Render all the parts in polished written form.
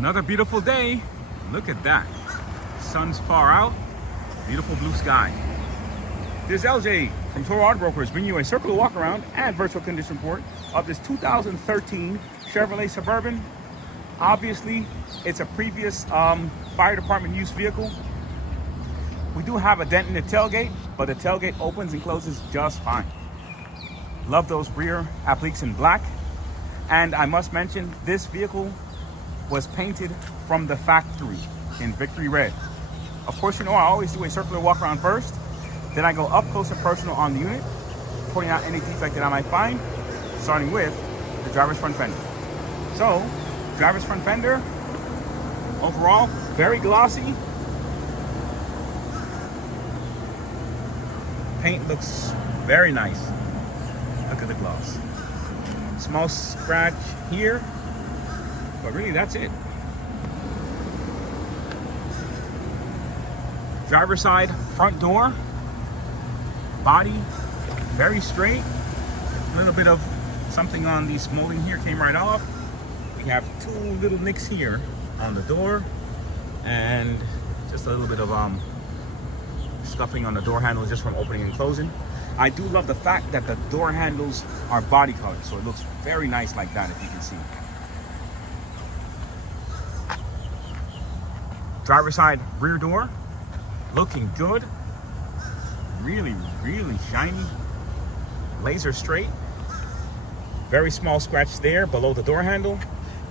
Another beautiful day. Look at that. Sun's far out. Beautiful blue sky. This is LJ from Toro Auto Brokers bringing you a circular walk around and virtual condition report of this 2013 Chevrolet Suburban. Obviously, it's a previous fire department used vehicle. We do have a dent in the tailgate, but the tailgate opens and closes just fine. Love those rear appliques in black. And I must mention, this vehicle was painted from the factory in Victory Red. Of course, you know I always do a circular walk around first. Then I go up close and personal on the unit, pointing out any defect that I might find, starting with the driver's front fender. So, driver's front fender, overall, very glossy. Paint looks very nice. Look at the gloss. Small scratch here, but really that's it. Driver's side front door, body very straight. A little bit of something on the molding here came right off. We have two little nicks here on the door, and just a little bit of scuffing on the door handles just from opening and closing. I do love the fact that the door handles are body colored, so it looks very nice like that, if you can see. Driver's side rear door, looking good. Really, really shiny. Laser straight. Very small scratch there below the door handle.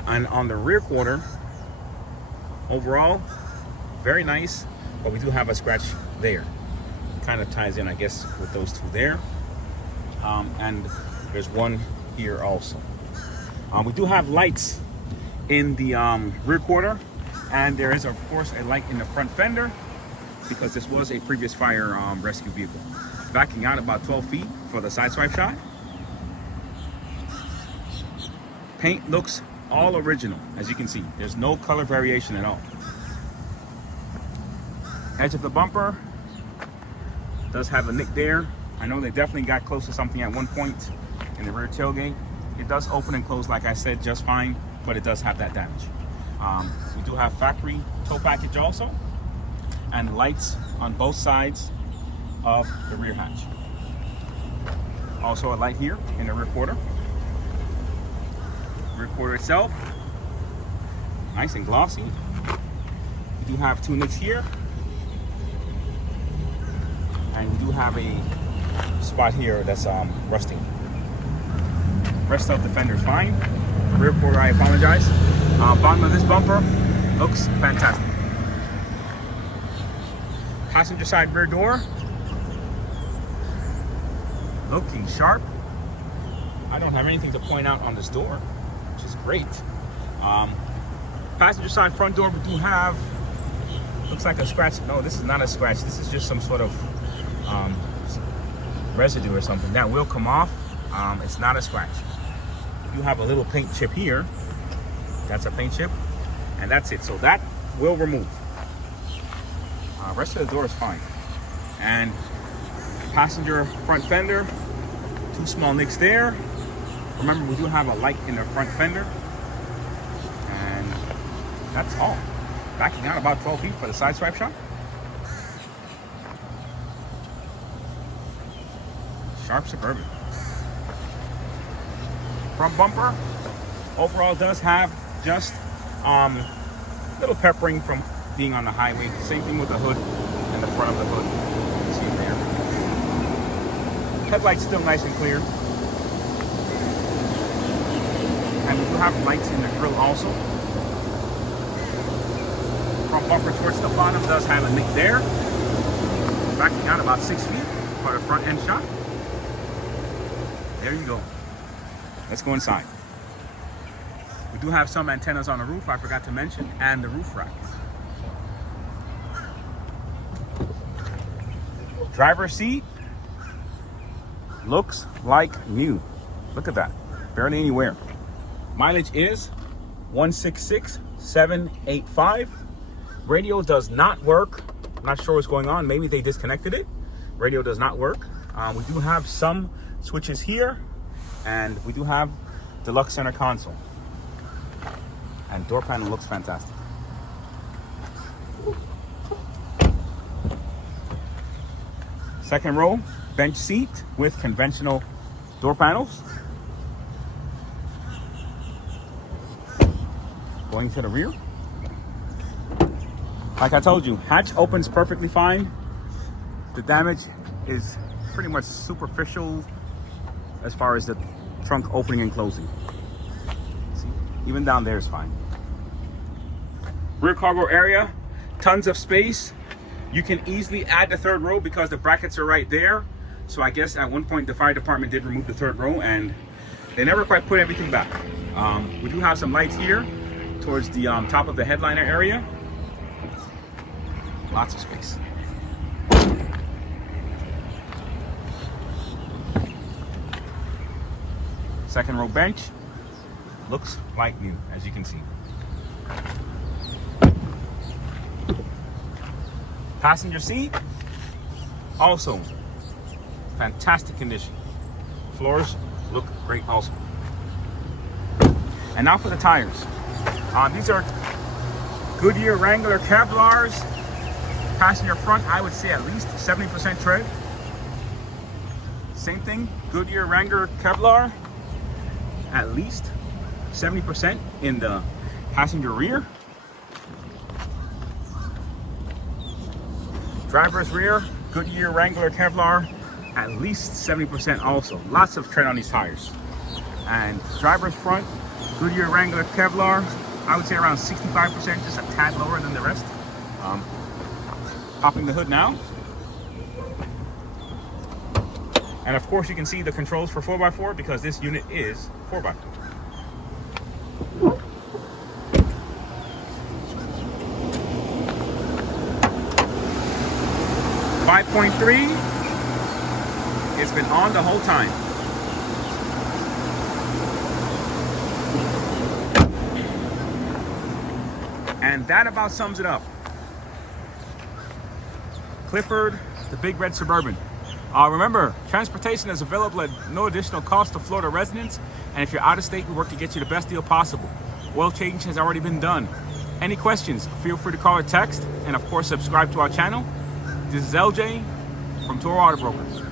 And on the rear quarter, overall, very nice, but we do have a scratch there. Kind of ties in, I guess, with those two there. And there's one here also. We do have lights in the rear quarter, and there is, of course, a light in the front fender because this was a previous fire rescue vehicle. Backing out about 12 feet for the side swipe shot. Paint looks all original, as you can see. There's no color variation at all. Edge of the bumper does have a nick there. I know they definitely got close to something at one point in the rear tailgate. It does open and close, like I said, just fine, but it does have that damage. We do have factory tow package also, and lights on both sides of the rear hatch. Also a light here in the rear quarter. Rear quarter itself, nice and glossy. We do have two nicks here. And we do have a spot here that's rusting. Rest of the fender is fine. Rear quarter, I apologize. Bottom of this bumper looks fantastic. Passenger side rear door, looking sharp. I don't have anything to point out on this door, which is great. Passenger side front door, we do have, looks like a scratch. No, this is not a scratch. This is just some sort of residue or something that will come off. It's not a scratch. You have a little paint chip here. That's a paint chip, and that's it. So that will remove. Rest of the door is fine. And passenger front fender, two small nicks there. Remember, we do have a light in the front fender, and that's all. Backing out about 12 feet for the side swipe shot. Sharp Suburban. Front bumper overall does have just little peppering from being on the highway. Same thing with the hood and the front of the hood. You can see it there. Headlights still nice and clear. And we do have lights in the grill also. Front bumper towards the bottom does have a nick there. Backing out about 6 feet for the front end shot. There you go. Let's go inside. We do have some antennas on the roof, I forgot to mention, and the roof rack. Driver's seat looks like new. Look at that. Barely any wear. Mileage is 166,785. Radio does not work. I'm not sure what's going on. Maybe they disconnected it. Radio does not work. We do have some switches here, and we do have deluxe center console. And door panel looks fantastic. Second row, bench seat with conventional door panels. Going to the rear. Like I told you, hatch opens perfectly fine. The damage is pretty much superficial as far as the trunk opening and closing. See, even down there is fine. Rear cargo area, tons of space. You can easily add the third row because the brackets are right there. So I guess at one point the fire department did remove the third row and they never quite put everything back. We do have some lights here towards the top of the headliner area. Lots of space. Second row bench looks like new, as you can see. Passenger seat, also fantastic condition. Floors look great also. And now for the tires. These are Goodyear Wrangler Kevlars. Passenger front, I would say at least 70% tread. Same thing, Goodyear Wrangler Kevlar, at least 70% in the passenger rear. Driver's rear, Goodyear Wrangler Kevlar, at least 70% also. Lots of tread on these tires. And driver's front, Goodyear Wrangler Kevlar, I would say around 65%, just a tad lower than the rest. Popping the hood now. And of course you can see the controls for 4x4 because this unit is 4x4. .3 it's been on the whole time. And that about sums it up. Clifford, the big red Suburban. Remember, transportation is available at no additional cost to Florida residents. And if you're out of state, we work to get you the best deal possible. Oil change has already been done. Any questions, feel free to call or text. And of course, subscribe to our channel. This is LJ from Toro Auto Brokers.